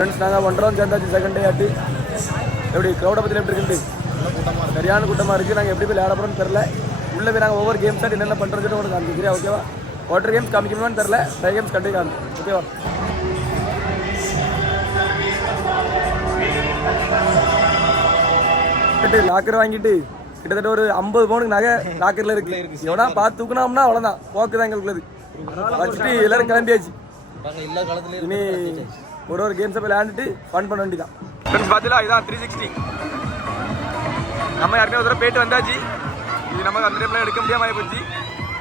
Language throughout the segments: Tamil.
ஃப்ரெண்ட்ஸ் நாங்கள் ஒன்றரை சேர்ந்தாச்சு செகண்ட் டே ஆட்டி எப்படி க்ரௌடை பற்றி எப்படி இருக்குது சரியான கூட்டமாக இருக்குது. நாங்கள் எப்படி போய் விளையாட போகிறோம்னு தெரில. உள்ளே போய் நாங்கள் ஒவ்வொரு கேம்ஸ் ஆட்டி என்னென்ன பண்ணுறதுன்னு உங்களுக்கு காமிக்கிறேன். ஓகேவா? வாட்டர் கேம்ஸ் காமிக்கணுமான்னு தெரில. ட்ரை கேம்ஸ் கண்டிப்பாக காமி. ஓகேவா? லாக்கர் வாங்கிட்டு கிட்டத்தட்ட ஒரு 50 பவுனுக்கு நகை லாக்கரில் இருக்கு. எவனா பார்த்து தூக்குனோம்னா அவ்வளோதான் போக்கு தான் எங்களுக்குள்ளது. வச்சுட்டு எல்லாரும் கிளம்பியாச்சு. இனி ஒரு கேம்ஸை போய் விளையாண்டுட்டு ஃபன் பண்ண வேண்டியதான். ஃப்ரெண்ட்ஸ் பார்த்தீங்களா, இதுதான் 360. நம்ம யாருமே ஒரு தடவை போயிட்டு வந்தாச்சு. இது நமக்கு அந்த டைம்லாம் எடுக்க முடியாமல் போச்சு.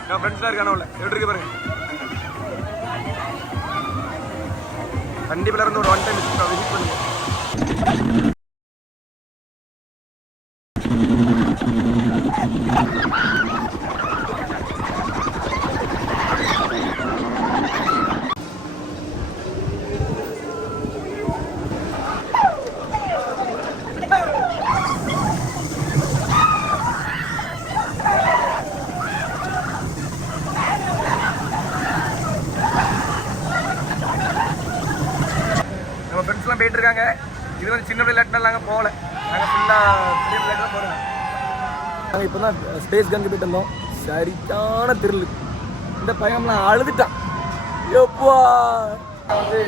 நம்ம ஃப்ரெண்ட்ஸ்லாம் இருக்கான உள்ள எப்படி இருக்கு பாருங்க. கண்டிப்பாக இருந்து ஒரு 1 டைம் விசிட் பண்ணுங்க. நம்ம ஃப்ரெண்ட்ஸ்லாம் போயிட்டு இருக்காங்க. இது வந்து சின்ன விளையாட்டுனா நாங்கள் போகல. நாங்கள் ஃபுல்லாக பெரிய விளையாட்டுலாம் போகிறோம். நாங்கள் இப்போ தான் ஸ்பேஸ் கங்கு போயிட்டு வந்தோம். சரியான திரில். இந்த பையன்லாம் அழுதுட்டான். எப்பா வந்து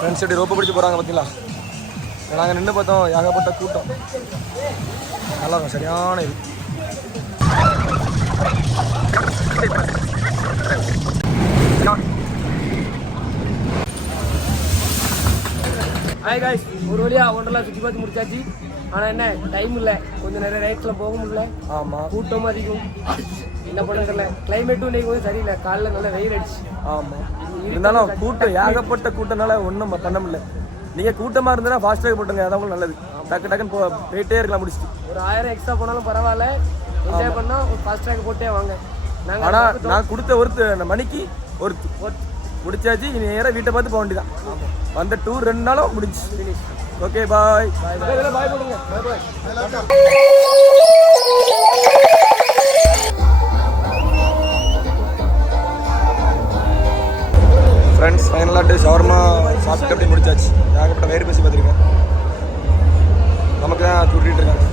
ஃப்ரெண்ட்ஸ் எப்படி ரோப்பை பிடிச்சி போகிறாங்க பார்த்தீங்களா? நாங்கள் நின்று பார்த்தோம். ஏகப்பட்ட கூட்டம். நல்லா இருக்கும். சரியான இது. ஹாய் காய்ஸ், ஒரு வழியாக ஒன்றெல்லாம் சுற்றி பார்த்து முடிச்சாச்சு. ஆனால் என்ன டைம் இல்லை, கொஞ்சம் நிறைய ரைட்ஸில் போக முடியல. ஆமாம், கூட்டம் அதிகம். என்ன பண்ண தெரியல. கிளைமேட்டும் இன்னைக்கு கொஞ்சம் சரியில்லை. காலைல நல்லா வெயில் அடிச்சு. ஆமாம், இருந்தாலும் கூட்டம் ஏகப்பட்ட கூட்டம்னால ஒன்றும் பண்ண முடியல. நீங்கள் கூட்டமாக இருந்தால் ஃபாஸ்ட்டாக போட்டுங்க. அதான் உங்களுக்கு நல்லது. டக்கு டக்குன்னு போயிட்டே இருக்கலாம். முடிச்சுட்டு ஒரு 1000 எக்ஸ்ட்ரா போனாலும் பரவாயில்ல. என்ஜாய் பண்ணால் ஒரு ஃபாஸ்ட்டாக போட்டே வாங்க. ஆனால் நான் கொடுத்த மணிக்கு ஒருத்து முடிச்சாச்சு. இனி நேராக வீட்டை பார்த்து போக வேண்டியதான். வந்த டூர் 2 நாளும் முடிஞ்சு. ஓகே, பாய் பாய் பாய் போடுங்க. பாய் பாய். ஃப்ரெண்ட்ஸ் ஃபைனலாட்டு ஷவர்மா சாப்பிட்டு அப்படி முடிச்சாச்சு. ஏகப்பட்ட வயிறு பசி பார்த்துருக்கேன். நமக்கு தான் சுட்டிகிட்டு இருக்காங்க.